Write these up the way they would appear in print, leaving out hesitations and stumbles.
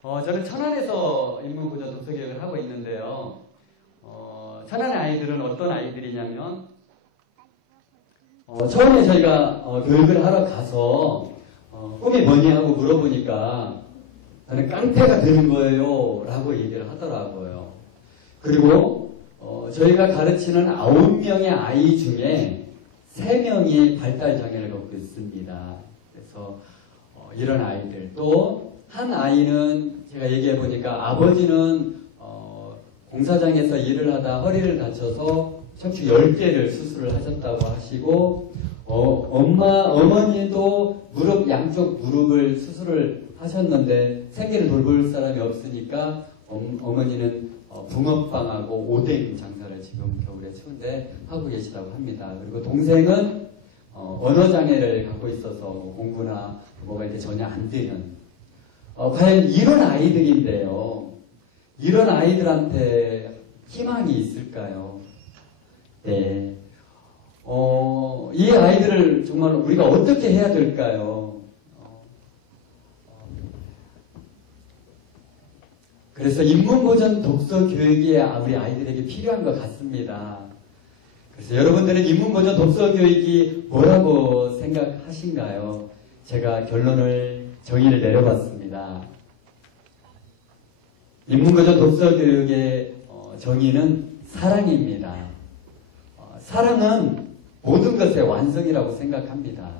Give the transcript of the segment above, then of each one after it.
저는 천안에서 인문구조 독서교육을 하고 있는데요. 천안의 아이들은 어떤 아이들이냐면, 처음에 저희가 교육을 하러 가서 꿈이 뭐니 하고 물어보니까 나는 깡패가 되는 거예요 라고 얘기를 하더라고요. 그리고 저희가 가르치는 9명의 아이 중에 3명이 발달장애를 갖고 있습니다. 그래서 이런 아이들, 또 한 아이는 제가 얘기해 보니까 아버지는 공사장에서 일을 하다 허리를 다쳐서 척추 10개를 수술을 하셨다고 하시고, 어머니도 양쪽 무릎을 수술을 하셨는데 생계를 돌볼 사람이 없으니까 어머니는 붕어빵하고 오뎅 장사를 지금 겨울에 추운데 하고 계시다고 합니다. 그리고 동생은 언어장애를 갖고 있어서 공부나 뭐가 이렇게 전혀 안 되는, 과연 이런 아이들인데요. 이런 아이들한테 희망이 있을까요? 네. 이 아이들을 정말 우리가 어떻게 해야 될까요? 그래서 인문고전 독서 교육이 우리 아이들에게 필요한 것 같습니다. 그래서 여러분들은 인문고전 독서 교육이 뭐라고 생각하신가요? 제가 정의를 내려봤습니다. 인문고전 독서 교육의 정의는 사랑입니다. 사랑은 모든 것의 완성이라고 생각합니다.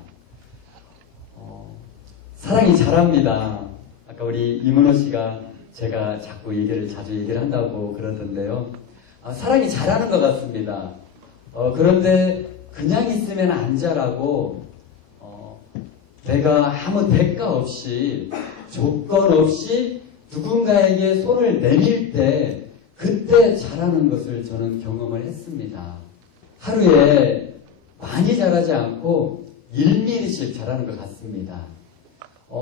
사랑이 잘합니다. 아까 우리 이문호 씨가 제가 자꾸 자주 얘기를 한다고 그러던데요. 사랑이 잘하는 것 같습니다. 그런데 그냥 있으면 안 자라고 내가 아무 대가 없이 조건 없이 누군가에게 손을 내밀 때 그때 자라는 것을 저는 경험을 했습니다. 하루에 많이 자라지 않고 1mm씩 자라는 것 같습니다.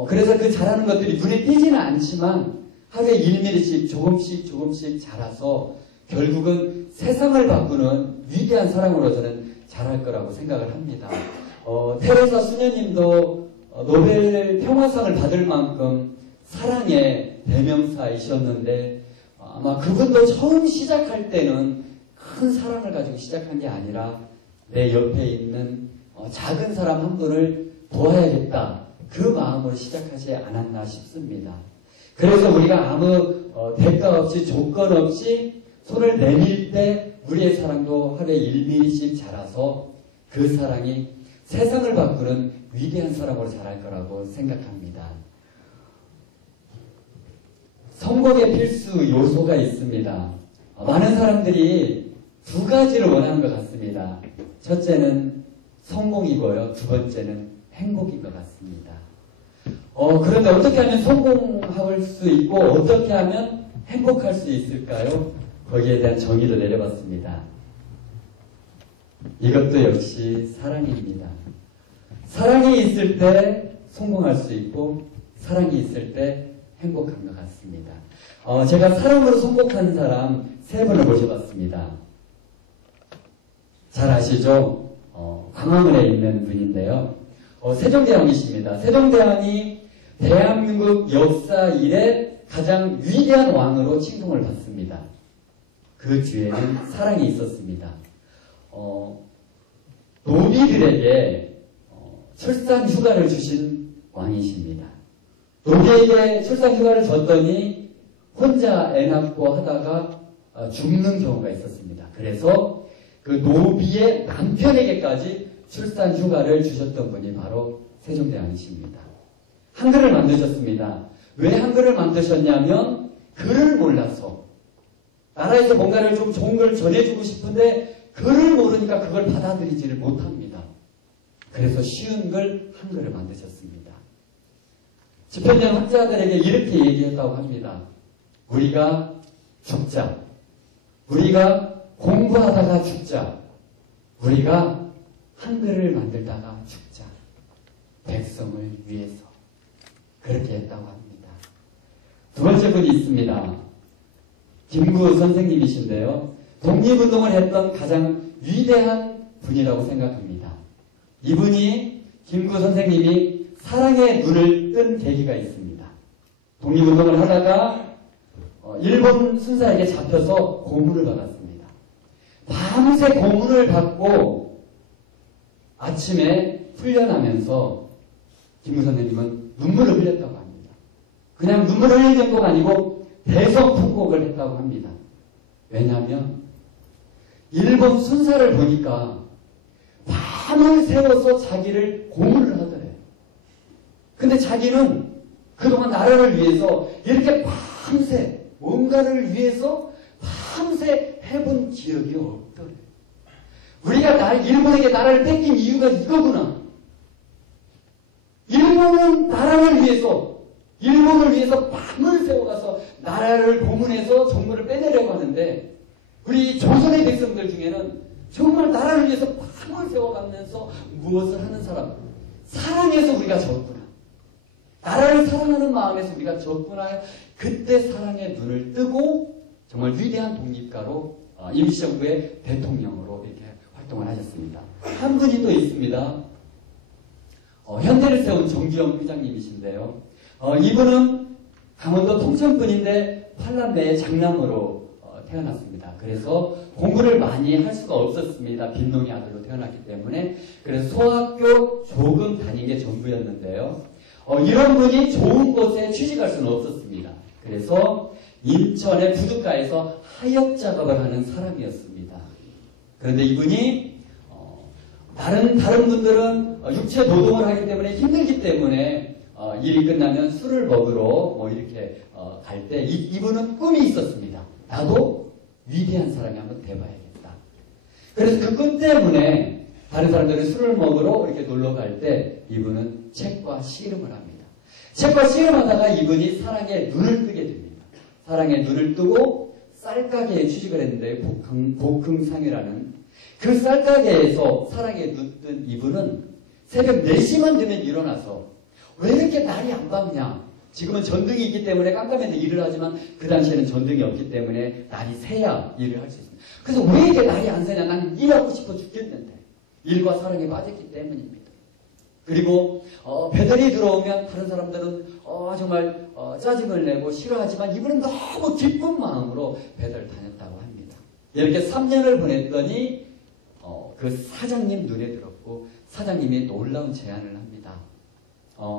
그래서 그 자라는 것들이 눈에 띄지는 않지만 하루에 1mm씩 조금씩 자라서 결국은 세상을 바꾸는 위대한 사랑으로 저는 자랄 거라고 생각을 합니다. 테레사 수녀님도 노벨 평화상을 받을 만큼 사랑의 대명사이셨는데 아마 그분도 처음 시작할 때는 큰 사랑을 가지고 시작한 게 아니라 내 옆에 있는 작은 사람 한 분을 도와야겠다, 그 마음으로 시작하지 않았나 싶습니다. 그래서 우리가 아무 대가 없이 조건 없이 손을 내밀 때 우리의 사랑도 하루에 1mm씩 자라서 그 사랑이 세상을 바꾸는 위대한 사랑으로 자랄 거라고 생각합니다. 성공의 필수 요소가 있습니다. 많은 사람들이 2가지를 원하는 것 같습니다. 첫째는 성공이고요. 2번째는 행복인 것 같습니다. 그런데 어떻게 하면 성공할 수 있고 어떻게 하면 행복할 수 있을까요? 거기에 대한 정의를 내려봤습니다. 이것도 역시 사랑입니다. 사랑이 있을 때 성공할 수 있고 사랑이 있을 때 행복한 것 같습니다. 제가 사랑으로 성공한 사람 3분을 모셔봤습니다. 잘 아시죠? 광화문에 있는 분인데요. 세종대왕이십니다. 세종대왕이 대한민국 역사 이래 가장 위대한 왕으로 칭송을 받습니다. 그 뒤에는 사랑이 있었습니다. 노비들에게 출산 휴가를 주신 왕이십니다. 노비에게 출산 휴가를 줬더니 혼자 애 낳고 하다가 죽는 경우가 있었습니다. 그래서 그 노비의 남편에게까지 출산 휴가를 주셨던 분이 바로 세종대왕이십니다. 한글을 만드셨습니다. 왜 한글을 만드셨냐면 글을 몰라서 나라에서 뭔가를 좀 좋은 걸 전해주고 싶은데 글을 모르니까 그걸 받아들이지를 못합니다. 그래서 쉬운 글 한글을 만드셨습니다. 집현전 학자들에게 이렇게 얘기했다고 합니다. 우리가 죽자. 우리가 공부하다가 죽자. 우리가 한글을 만들다가 죽자. 백성을 위해서. 그렇게 했다고 합니다. 2번째 분이 있습니다. 김구 선생님이신데요. 독립운동을 했던 가장 위대한 분이라고 생각합니다. 이분이 김구 선생님이 사랑의 눈을 뜬 계기가 있습니다. 독립운동을 하다가 일본 순사에게 잡혀서 고문을 받았습니다. 밤새 고문을 받고 아침에 풀려나면서 김구 선생님은 눈물을 흘렸다고 합니다. 그냥 눈물을 흘릴 정도가 아니고 대성통곡을 했다고 합니다. 왜냐하면 일본 순사를 보니까 밤을 새워서 자기를 고문을 하더래요. 근데 자기는 그동안 나라를 위해서 이렇게 밤새 뭔가를 위해서 밤새 해본 기억이 없더래. 우리가 일본에게 나라를 뺏긴 이유가 이거구나. 일본은 나라를 위해서, 일본을 위해서 밤을 새워가서 나라를 고문해서 정부를 빼내려고 하는데 우리 조선의 백성들 중에는 정말 나라를 위해서 밤을 새워가면서 무엇을 하는 사람, 사랑해서 우리가 졌구나. 나라를 사랑하는 마음에서 우리가 졌구나. 그때 사랑의 눈을 뜨고 정말 위대한 독립가로 임시정부의 대통령으로 이렇게 활동을 하셨습니다. 한 분이 또 있습니다. 현대를 세운 정주영 회장님이신데요. 이분은 강원도 통천분인데 팔남매의 장남으로 태어났습니다. 그래서 공부를 많이 할 수가 없었습니다. 빈농의 아들로 태어났기 때문에. 그래서 소학교 조금 다닌 게 전부였는데요. 이런 분이 좋은 곳에 취직할 수는 없었습니다. 그래서 인천의 부둣가에서 하역 작업을 하는 사람이었습니다. 그런데 이분이 다른 분들은 육체 노동을 하기 때문에 힘들기 때문에 일이 끝나면 술을 먹으러 이렇게 갈 때 이분은 꿈이 있었습니다. 나도 위대한 사람이 한번 돼봐야겠다. 그래서 그 꿈 때문에 다른 사람들은 술을 먹으러 이렇게 놀러 갈 때 이분은 책과 씨름을 합니다. 책과 씨름하다가 이분이 사랑의 눈을 뜨게 됩니다. 사랑의 눈을 뜨고 쌀가게에 취직을 했는데 복흥상이라는 그 쌀가게에서 사랑에 눈 뜬 이분은 새벽 4시만 되면 일어나서 왜 이렇게 날이 안 밝냐? 지금은 전등이 있기 때문에 깜깜해서 일을 하지만 그 당시에는 전등이 없기 때문에 날이 새야 일을 할 수 있습니다. 그래서 왜 이게 날이 안 새냐? 나는 일하고 싶어 죽겠는데 일과 사랑에 빠졌기 때문입니다. 그리고 배달이 들어오면 다른 사람들은 정말 짜증을 내고 싫어하지만 이분은 너무 기쁜 마음으로 배달을 다녔다고 합니다. 이렇게 3년을 보냈더니 그 사장님 눈에 들었고 사장님이 놀라운 제안을 합니다.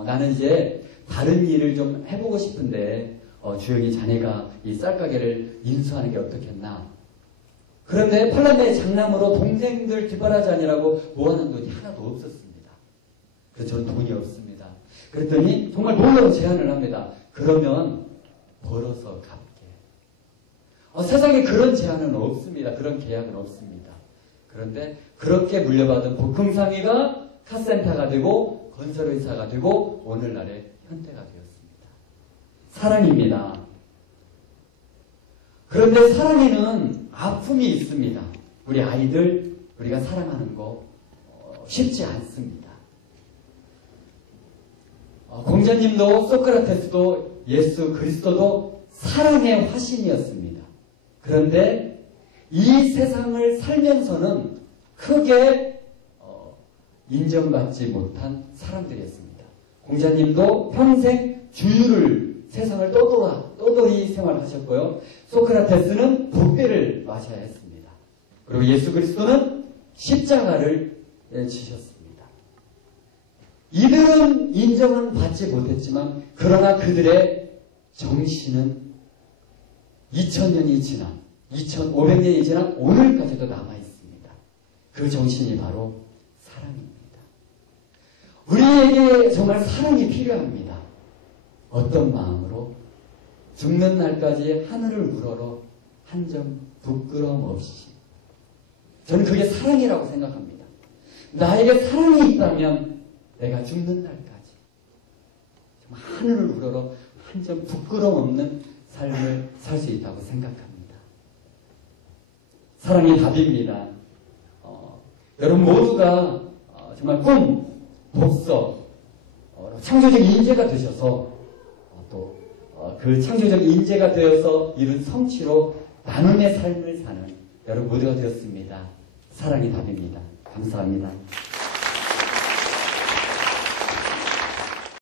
나는 이제 다른 일을 좀 해보고 싶은데 주영이 자네가 이 쌀가게를 인수하는 게 어떻겠나. 그런데 팔남매의 장남으로 동생들 뒷바라지 하느라고 모아놓은 돈이 하나도 없었습니다. 그래서 저는 돈이 없습니다. 그랬더니 정말 놀라운 제안을 합니다. 그러면 벌어서 갚게. 세상에 그런 제안은 없습니다. 그런 계약은 없습니다. 그런데 그렇게 물려받은 복흥상위가 카센터가 되고 건설회사가 되고 오늘날의 현대가 되었습니다. 사랑입니다. 그런데 사랑에는 아픔이 있습니다. 우리 아이들 우리가 사랑하는 거 쉽지 않습니다. 공자님도 소크라테스도 예수 그리스도도 사랑의 화신이었습니다. 그런데 이 세상을 살면서는 크게 인정받지 못한 사람들이었습니다. 공자님도 평생 주유를 세상을 떠돌이 생활하셨고요. 소크라테스는 독배를 마셔야 했습니다. 그리고 예수 그리스도는 십자가를 지셨습니다. 이들은 인정은 받지 못했지만 그러나 그들의 정신은 2000년이 지난 2500년이 지난 오늘까지도 남아있습니다. 그 정신이 바로 사랑입니다. 우리에게 정말 사랑이 필요합니다. 어떤 마음으로? 죽는 날까지 하늘을 우러러 한 점 부끄러움 없이. 저는 그게 사랑이라고 생각합니다. 나에게 사랑이 있다면 내가 죽는 날까지 정말 하늘을 우러러 한 점 부끄러움 없는 삶을 살 수 있다고 생각합니다. 사랑이 답입니다. 여러분 모두가 정말 꿈, 독서, 창조적 인재가 되셔서 또 그 창조적 인재가 되어서 이룬 성취로 나눔의 삶을 사는 여러분 모두가 되었습니다. 사랑이 답입니다. 감사합니다.